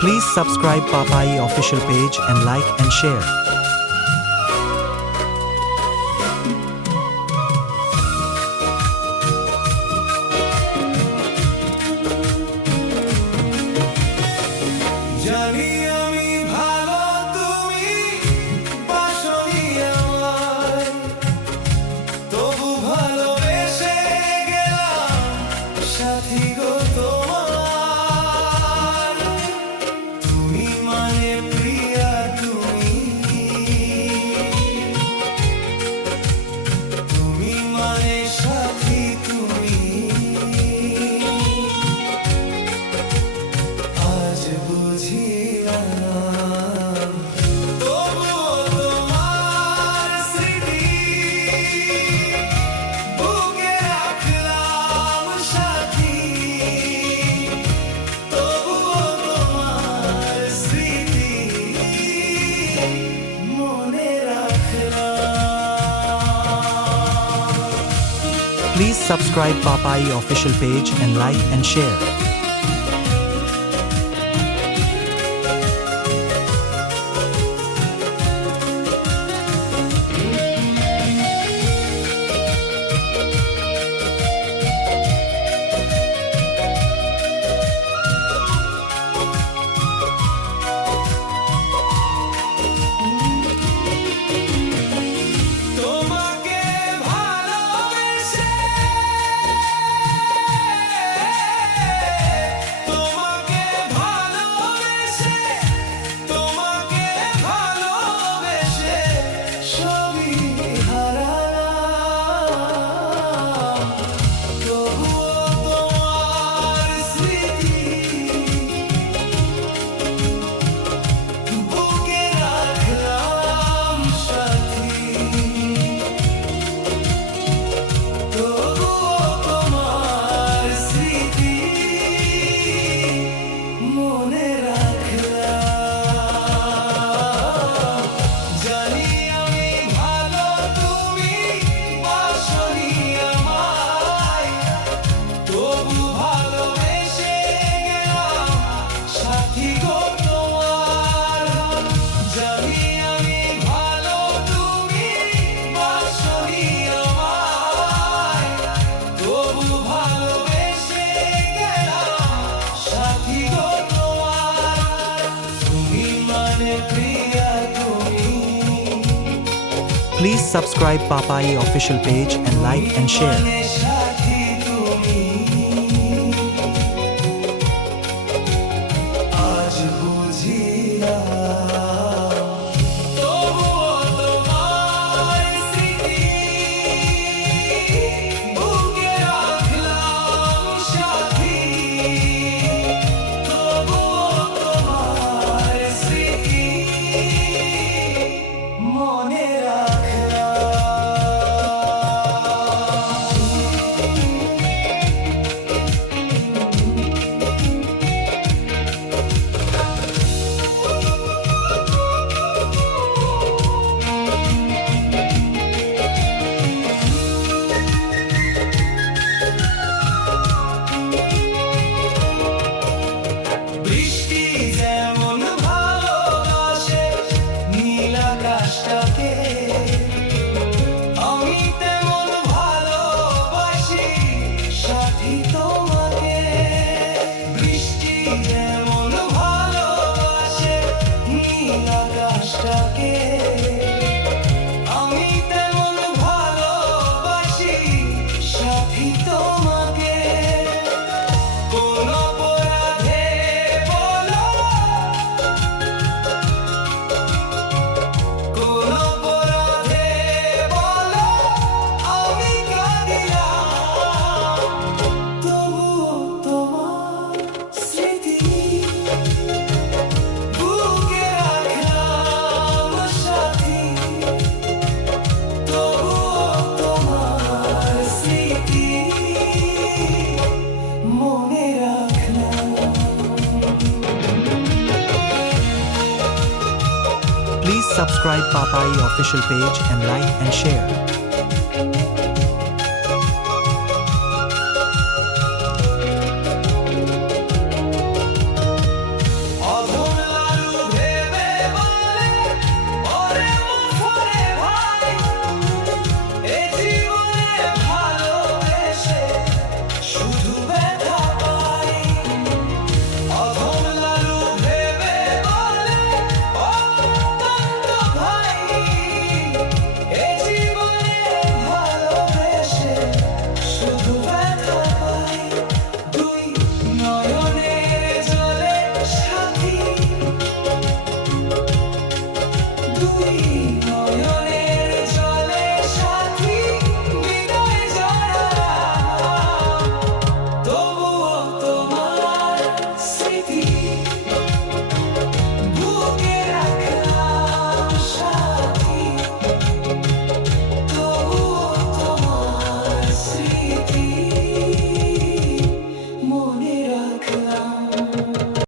Please subscribe Papai official page and like and share. জানি আমি ভালো তুমি বাসনি আমায় তবু ভালোবেসে গেলাম সাথী গো তোমার তুমি মানে প্রিয়া তুমি মানে সাথী তুমি আজ বুঝিলাম তবুও তোমার স্মৃতি বুকে রাখলাম সাথী তবুও তোমার স্মৃতি মনে রাখলাম। Please subscribe Papai official page and like and share. তোমাকে ভালোবেসে তোমাকে ভালোবেসে তোমাকে ভালোবেসে সবই হারালাম তবুও তোমার স্মৃতি বুকে রাখলাম সাথী তবুও তোমার স্মৃতি মনে রাখলাম। জানি আমি ভালো তুমি বাসনি আমায় তবু ভালোবেসে গেলাম সাথী গো তোমার জানি আমি ভালো তুমি বাসনি আমায় তবু ভালোবেসে গেলাম সাথী গো তোমার তুমি মানে প্রিয়া তুমি Please subscribe Papai official page and like and share. মানে সাথী তুমি আজ বুঝিলাম তবুও তোমার স্মৃতি বুকে রাখলাম সাথী তবুও তোমার স্মৃতি মনে রাখলাম। বৃষ্টি যেমন ভালোবাসে নীল আকাশটাকে আমি তেমন ভালোবাসি সাথী তোমাকে বৃষ্টি যেমন ভালোবাসে নীল আকাশটাকে আমি তেমন ভালোবাসি সাথী তোমাকে কোন অপরাধে বলো কোন অপরাধে বলো আমি কাঁদিলাম তবুও তোমার স্মৃতি বুকে রাখলাম সাথী তবুও তোমার স্মৃতি মনে রাখলাম। Please subscribe Papai official page and like and share.